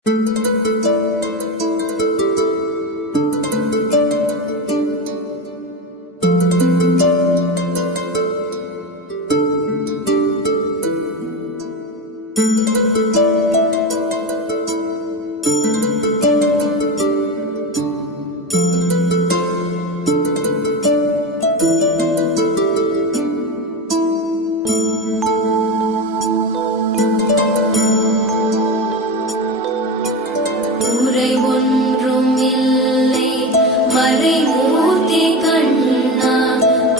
குறை ஒன்றும் இல்லை மறைமூர்த்தி கண்ணா,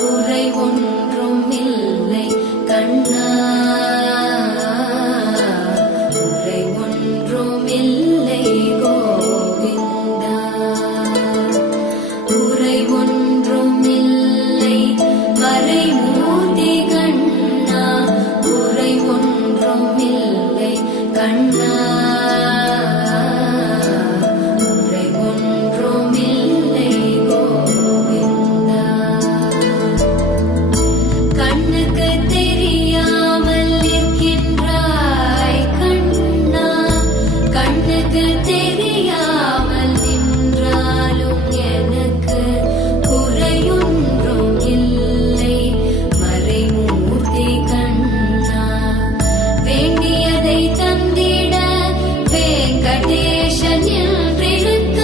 குறை ஒன்றும் இல்லை கண்ணா, குறை ஒன்றும் இல்லை கோவிந்தா, குறை ஒன்றும் இல்லை மறைமூர்த்தி கண்ணா, குறை ஒன்றும் இல்லை கண்ணா. தெரியாமல் நின்றாலும் எனக்கு குறையொன்றும் இல்லை மறைமூர்த்தி கண்ணா, வேண்டியதை தந்திட வெங்கடேசன் என்றிருக்க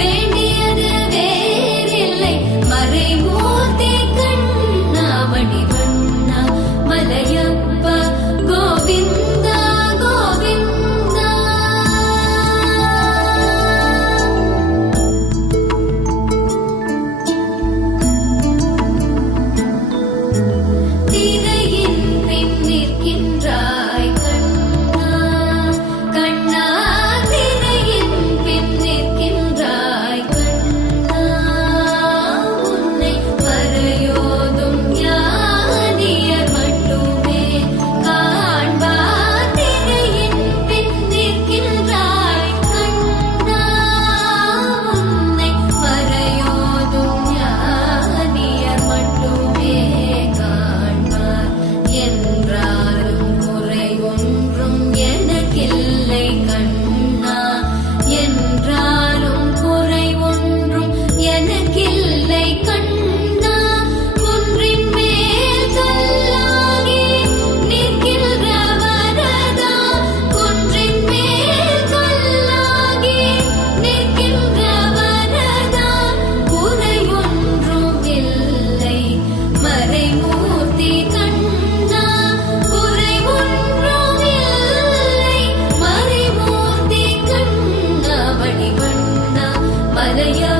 வேண்டியது வேறில்லை மறைமூர்த்தி கண்ணா, மணிவண்ணா மலையப்பா கோவிந்தா கோவிந்தா. திரையின் பின் நிற்கின்றாய் கண்ணா, கண்ணா திரையின் பின் நிற்கின்றாய் கண்ணா, உன்னை வரையோதும் ஞானியர் மட்டுமே காண்பார். திரையின் பின் நிற்கின்றாய் கண்ணா, உன்னை வரையோதும் ஞானியர் மட்டுமே காண்பார். என்றாலும் குறை ஒன்றும் எனக்கில்லை கண்ணா, என்றாலும் குறை ஒன்றும் எனக்கில்லை கண்ணா, குன்றின் மேல் கல்லாகி நிற்கின்ற வரதா, குன்றின் மேல் கல்லாகி நிற்கின்ற வரதா, குறை ஒன்றும் இல்லை மறைமூர்த்தி கண்ணா, குறை ஒன்றும் இல்லை மறைமூர்த்தி கண்ணா, மணிவண்ணா மலையா